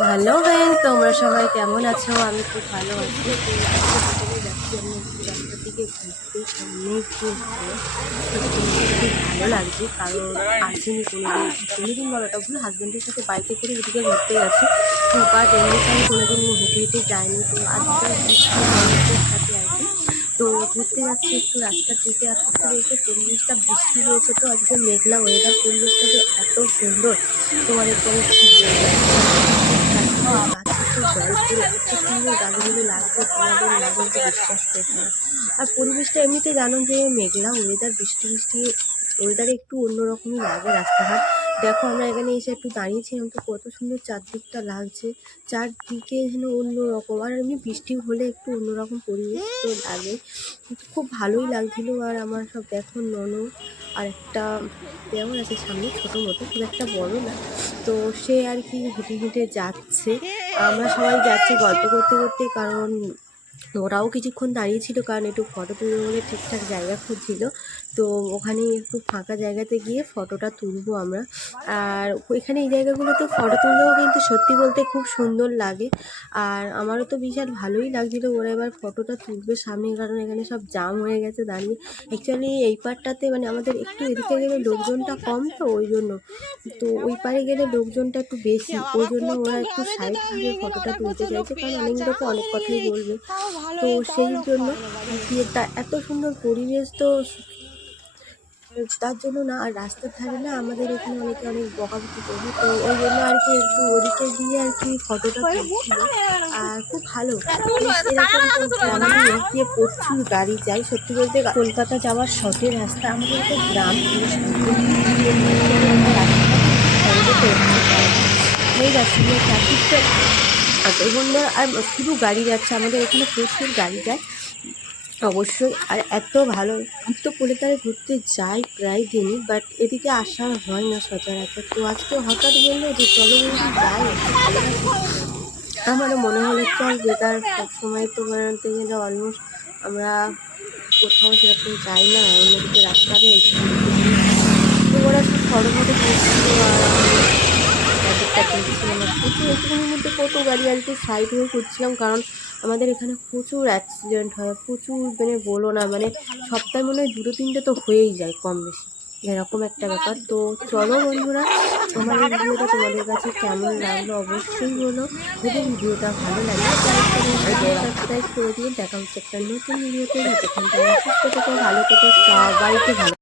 Hello friend, তোমরা সবাই কেমন আছো? আমি খুব ভালো আছি। তো আজকে যাচ্ছি আমি একটু রাস্তার দিকে ঘুরতে। অনেক দিন হলো, সত্যি খুব ভালো লাগছে, কারণ আসিনি কোনোদিন বলাটা ভুল, হাজব্যান্ডের সাথে বাইকে করে ওদিকে ঘুরতে গেছি। তো বাট এমনিতে আমি কোনোদিন হেঁটে হেঁটে যাইনি। তো আজকে বন্ধুদের সাথে আর কি তো ঘুরতে যাচ্ছি একটু রাস্তার দিকে। আর সত্যি বলতে পরিবেশটা বৃষ্টি হয়েছে, তো আজকে মেঘলা ওয়েদার, পরিবেশটা যে এত সুন্দর তোমাদেরকে আমি কি বলবো। গাছে তো জল পুরো এত সুন্দর গাছগুলো লাগছে, তোমাদের না বলতে বিশ্বাস করবে না। আর পরিবেশটা এমনিতে জানো যে মেঘলা ওয়েদার, বৃষ্টি বৃষ্টি ওয়েদারে একটু অন্যরকমই লাগে রাস্তাঘাট। দেখো আমরা এখানে এসে একটু দাঁড়িয়েছিলাম, তো কত সুন্দর চারদিকটা লাগছে, চারদিকে যেন অন্যরকম। আর এমনি বৃষ্টি হলে একটু অন্যরকম পরিবেশ তো লাগে, খুব ভালোই লাগছিল। আর আমার সব দেখো ননদ আর একটা দেওর আছে সামনে, ছোটো মতো, খুব একটা বড় না। তো সে আর কি হেঁটে হেঁটে যাচ্ছে, আমরা সবাই যাচ্ছি গল্প করতে করতে, কারণ ওরাও কিছুক্ষণ দাঁড়িয়েছিল, কারণ একটু ফটো তুলবে বলে ঠিকঠাক জায়গা খুঁজছিল। তো ওখানেই একটু ফাঁকা জায়গাতে গিয়ে ফটোটা তুলবো আমরা। আর এখানে এই জায়গাগুলোতে ফটো তুললেও কিন্তু সত্যি বলতে খুব সুন্দর লাগে। আর আমারও তো বিশাল ভালোই লাগছিলো। ওরা এবার ফটোটা তুলবে সামনে, কারণ এখানে সব জাম হয়ে গেছে দাঁড়িয়ে। অ্যাকচুয়ালি এই পারটাতে মানে আমাদের একটু এদিকে গেলে লোকজনটা কম, তো ওই জন্য। তো ওই পারে গেলে লোকজনটা একটু বেশি, ওই জন্য ওরা একটু সাইড ভাবে ফটোটা তুলতে চাইছে, কারণ অনেক লোক অনেক কথাই বলবে। তো সেই জন্য আর কি এত সুন্দর পরিবেশ, তো তার জন্য না। আর রাস্তার ধারে না আমাদের এখানে অনেকে অনেক বকাবকি করবে, তো ওই জন্য আর কি একটু ওদিকে গিয়ে আর কি ফটোটা তুলছিল। আর খুব ভালো এরকম আমাদের দিয়ে প্রচুর গাড়ি যায়। সত্যি বলতে কলকাতা যাওয়ার শর্টের রাস্তা, আমাদের তো গ্রাম হয়ে যাচ্ছে ট্রাফিকটা এত সুন্দর। আর শুধু গাড়ি যাচ্ছে, আমাদের এখানে প্রচুর গাড়ি যায় অবশ্যই। আর এত ভালো, আমি তো কলকাতায় ঘুরতে যাই প্রায় দিনই, বাট এদিকে আসা হয় না সচরাচর। তো আজকে হঠাৎ বললো যে চলো যাই, ভালো আছে। আমারও মনে হলো চল, বেকার সবসময় তো বেড়াতে গেলে অলমোস্ট আমরা কোথাও সেরকম যাই না, অন্যদিকে রাস্তাতে তো ওরা সব ফটো ফটো তুলছিল। আর তুলছিলাম, আর প্রচুর একটুখানির মধ্যে কত গাড়ি, আর একটু সাইড হয়ে করছিলাম, কারণ আমাদের এখানে প্রচুর অ্যাক্সিডেন্ট হয়, প্রচুর, মানে বলো না, মানে সপ্তাহে মনে হয় দুটো তিনটে তো হয়েই যায় কম বেশি, এরকম একটা ব্যাপার। তো চলো বন্ধুরা, আমার এই ভিডিওটা তোমাদের কাছে কেমন লাগলো অবশ্যই বলো। যদি ভিডিওটা ভালো লাগে সাবস্ক্রাইব করে দিয়ে দেখা হচ্ছে একটা নতুন ভিডিওতে। যতক্ষণ তোমরা সুস্থ থেকো, ভালো থেকো, সবাইকে ভালো।